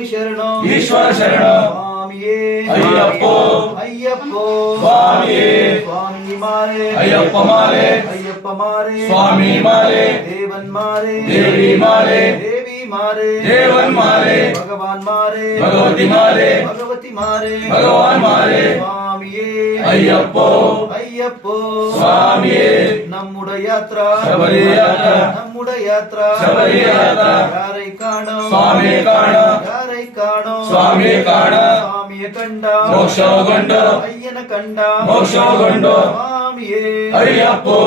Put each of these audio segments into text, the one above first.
ಈಶ್ವರಿ ಶರಣೋ ಈಶ್ವರ ಶರಣೋ ಸ್ವಾಮಿಯೇ ಅಯ್ಯಪ್ಪೋ ಅಯ್ಯಪ್ಪೋ ಸ್ವಾಮಿಯೇ ಸ್ವಾಮಿ ಮಾರೆ ಅಯ್ಯಪ್ಪ ಮಾಲೆ ಅಯ್ಯಪ್ಪ ಮಾರೆ ಸ್ವಾಮಿ ಮಾಲೆ ದೇವನ್ ಮಾರೆ ದೇವಿ ಮಾಲೆ ದೇವಿ ಮಾರೆ ದೇವನ್ ಮಾಲೆ ಭಗವಾನ್ ಮಾರೆ ಭಗವತಿ ಮಾಲೆ ಭಗವತಿ ಮಾರೆ ಭಗವಾನ್ ಮಾಲೆ സ്വാമിയേ അയ്യപ്പോ അയ്യപ്പോ സ്വാമിയേ നമ്മുടെ യാത്ര ശബരിയാത്ര നമ്മുടെ യാത്ര ശബരിയാത്ര യാരെ കാണോ സ്വാമിയെ കാണാം യാരെ കാണോ സ്വാമിയെ കാണാം സ്വാമിയെ കണ്ട മോക്ഷവും കണ്ടു അയ്യനെ കണ്ട മോക്ഷവും കണ്ടു സ്വാമിയേ അയ്യപ്പോ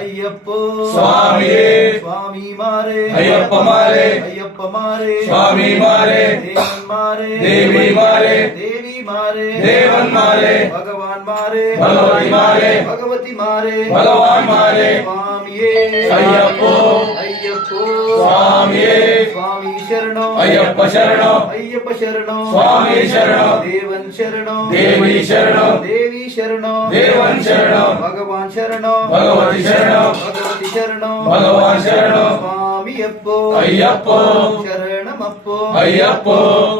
അയ്യപ്പോ സ്വാമിയേ സ്വാമി മാരെ അയ്യപ്പ മാലെ അയ്യപ്പ മാരെ സ്വാമി മാലെ ദേവൻ മാരെ ദേവി മാലെ ദേവി മാരെ ദേവൻ മാലെ ഭഗവാൻ മാരെ ഭഗവതി മാലെ ഭഗവതി മാരെ ഭഗവാൻ മാലെ സ്വാമിയേ അയ്യപ്പോ അയ്യപ്പോ സ്വാമിയേ സ്വാമി ശരണോ അയ്യപ്പ ശരണോ അയ്യപ്പ ശരണോ സ്വാമി ശരണോ ദേവൻ ശരണോ ദേവി ശരണോ ദേവി ശരണോ ദേവൻ ശരണോ ഭഗവാൻ ശരണോ ഭഗവതി ശരണോ ഭഗവതി ശരണോ ഭഗവാൻ ശരണോ സ്വാമിയപ്പോ അയ്യപ്പോ ശരണമപ്പോ അയ്യപ്പോ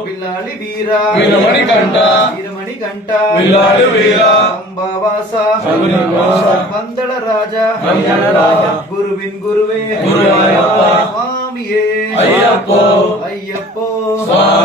വില്ലാളി വീര വീരമണി കണ്ട വീരമണി കണ്ട വില്ലാളി വീര അംബാവാസ ശബരിവാസ പന്തള രാജ പന്തള രാജ ഗുരുവിൻ ഗുരുവേ ഗുരുവായൂരപ്പ സ്വാമിയേ അയ്യപ്പോ അയ്യപ്പോ സ്വാമി